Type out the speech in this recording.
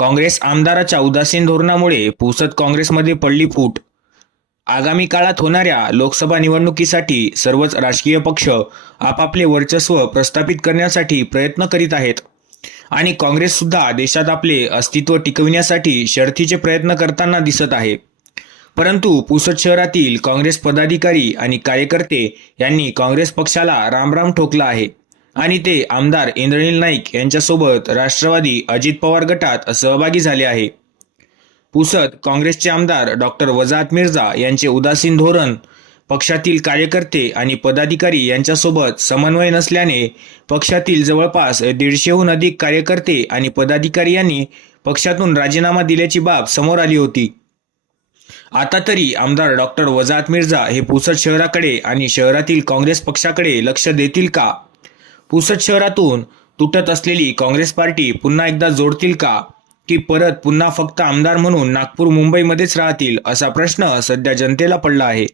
काँग्रेस आमदाराच्या उदासीन धोरणामुळे पुसत काँग्रेसमध्ये पडली फूट. आगामी काळात होणाऱ्या लोकसभा निवडणुकीसाठी सर्वच राजकीय पक्ष आपापले वर्चस्व प्रस्थापित करण्यासाठी प्रयत्न करीत आहेत. आणि काँग्रेस सुद्धा देशात आपले अस्तित्व टिकविण्यासाठी शर्थीचे प्रयत्न करताना दिसत आहे. परंतु पुसद शहरातील काँग्रेस पदाधिकारी आणि कार्यकर्ते यांनी काँग्रेस पक्षाला रामराम ठोकला आहे. आणि ते आमदार इंद्रनील नाईक यांच्यासोबत राष्ट्रवादी अजित पवार गटात सहभागी झाले आहे. पुसद काँग्रेसचे आमदार डॉक्टर वजाहत मिर्झा यांचे उदासीन धोरण पक्षातील कार्यकर्ते आणि पदाधिकारी यांच्यासोबत समन्वय नसल्याने पक्षातील जवळपास दीडशेहून अधिक कार्यकर्ते आणि पदाधिकारी यांनी पक्षातून राजीनामा दिल्याची बाब समोर आली होती. आता तरी आमदार डॉक्टर वजाहत मिर्झा हे पुसद शहराकडे आणि शहरातील काँग्रेस पक्षाकडे लक्ष देतील का? पुसद शहरातून तुटत असलेली काँग्रेस पार्टी पुन्हा एकदा जोडतील का? की परत पुन्हा फक्त आमदार म्हणून नागपूर मुंबईमध्येच राहतील असा प्रश्न सध्या जनतेला पडला आहे.